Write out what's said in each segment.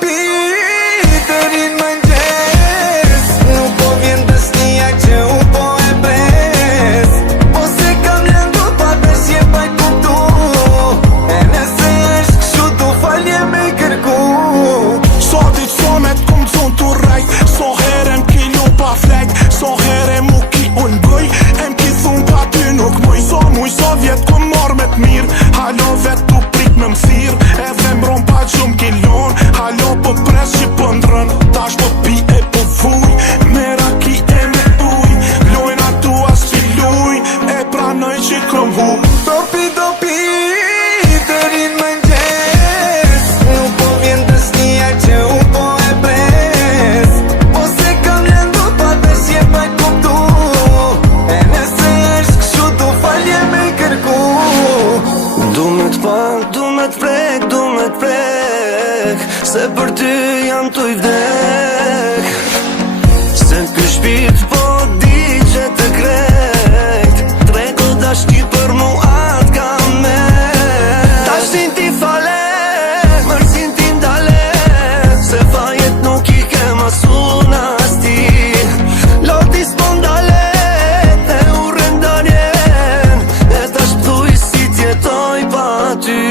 pi deri n'mëngjes. Nuk po vjen besnia që u po e pres. Ose kam lëndur pa besje pa i kuptu. E nëse është kështu du falje me i kërku. So dit sonet kum zon të rajt. So herem ki lu pa flek. So herem u ki unë bëj. Em ki thun pa ty nuk mëj. So muj so vjet kum mor me t'mir. Halo vet tu prit me m'thir. Edhe mbron pa gjum kilon. Halo po pres që po ndrën. Tash po pi e po fuj. Me raki e me uj. Lojna tua s'pi luj. E pranoj që kom hu. Do pi deri n'mëngjes. Nuk po vjen besnia që u po e pres. Ose kam lëndur pa besje pa i kuptu. E nëse është kështu du falje me i kërku. Du me t'pan, du me t'prek, du me t'prek. Se për ty jam t'u i vdek. Se ky shpit po di që të krejt. Trego dashni për mu atë kam me. Dashnin ti fale, mërzin ti ndale. Se fajet nuk i ke masun as ti. Loti s'po ndalet, e u rëndanjen. E tash pëthuj si t'jetoj pa ty.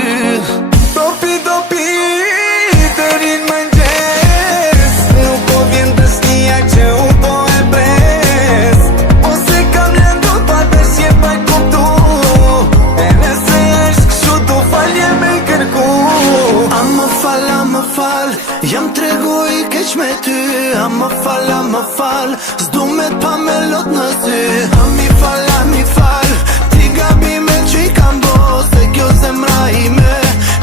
Do pi deri n'mëngjes. Nuk po vjen besnia që u po e pres. Ose kam lëndur pa besje pa i kuptu. E nëse është kështu du falje me i kërku. A më fal, jam tregu i keq me ty. A më fal, s'du me t'pa me lot në sy. A mi fal, ti gabime që i kam bo. Se kjo zemra ime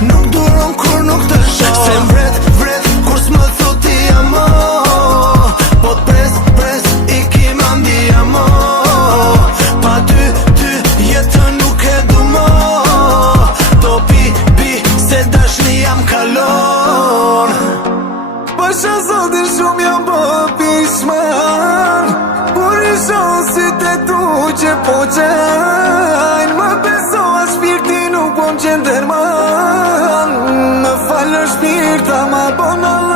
nuk duron kur nuk të shoh. Se vret, kur s'më thuti amo. Po t'pres, i kim andi amo. Pa ty jetën nuk e du mo. Do pi, se dashni jam kalon. Pasha zotin shumë jam po pishman. Kur i shoh si te tu që po qajnë. Më besoa shpirti nuk po m'qen derman. Më falë shpirta ma bon Allah.